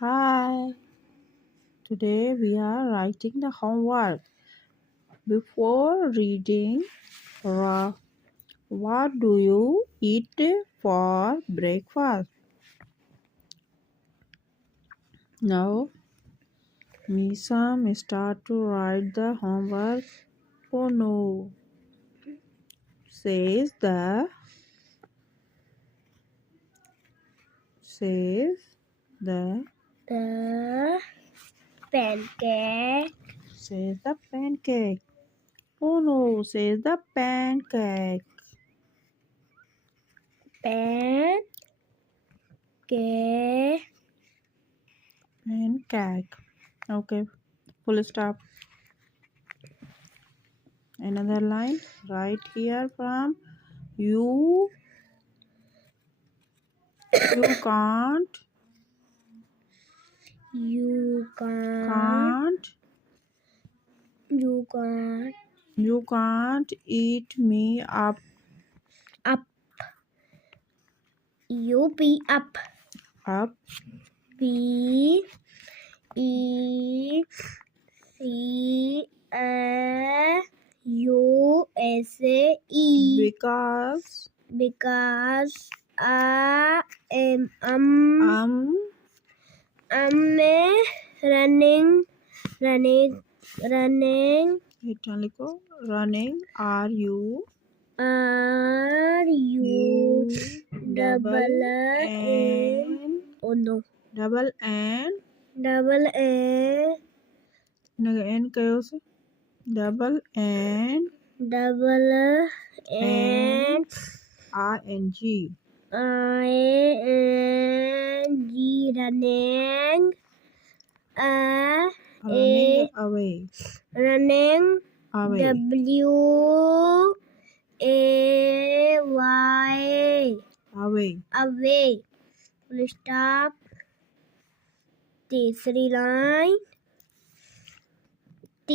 Hi, today we are writing the homework. Before reading, what do you eat for breakfast? Now, Misam start to write the homework. Oh no, says says the The pancake. says the pancake. Oh no, says the pancake. Pancake. Pancake. Okay, full stop. Another line right here from you can't You can't. can't You can't. you can't eat me up Up. You be up. up B. E. C. A. U. S. E. because Because I am running. इतना लिखो running are you R U double N. Oh no. double N Double A. N कहो से double N Double N. ING I-N-G. Running. running away Running. W-A-Y. away Away. Full stop. तीसरी line. T.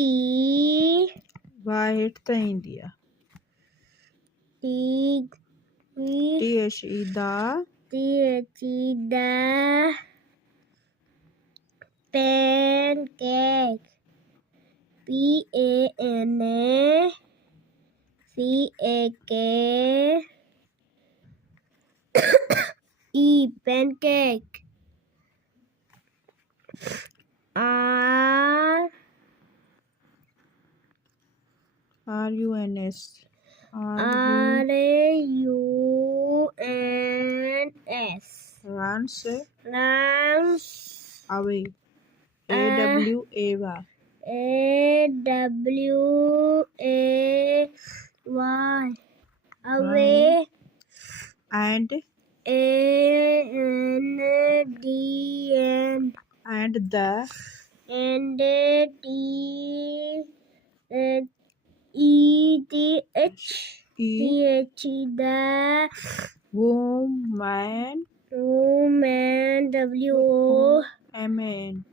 why hit the India T. THE the The pancake. P-A-N-A-C-A-K. E. Pancake. R. RUNS R-U-N-S. runs Runs. away AWAY A-W-A-Y. Away. and A-N-D-N. and the And T-E-T-H. The woman woman. W-O-M-A. MAN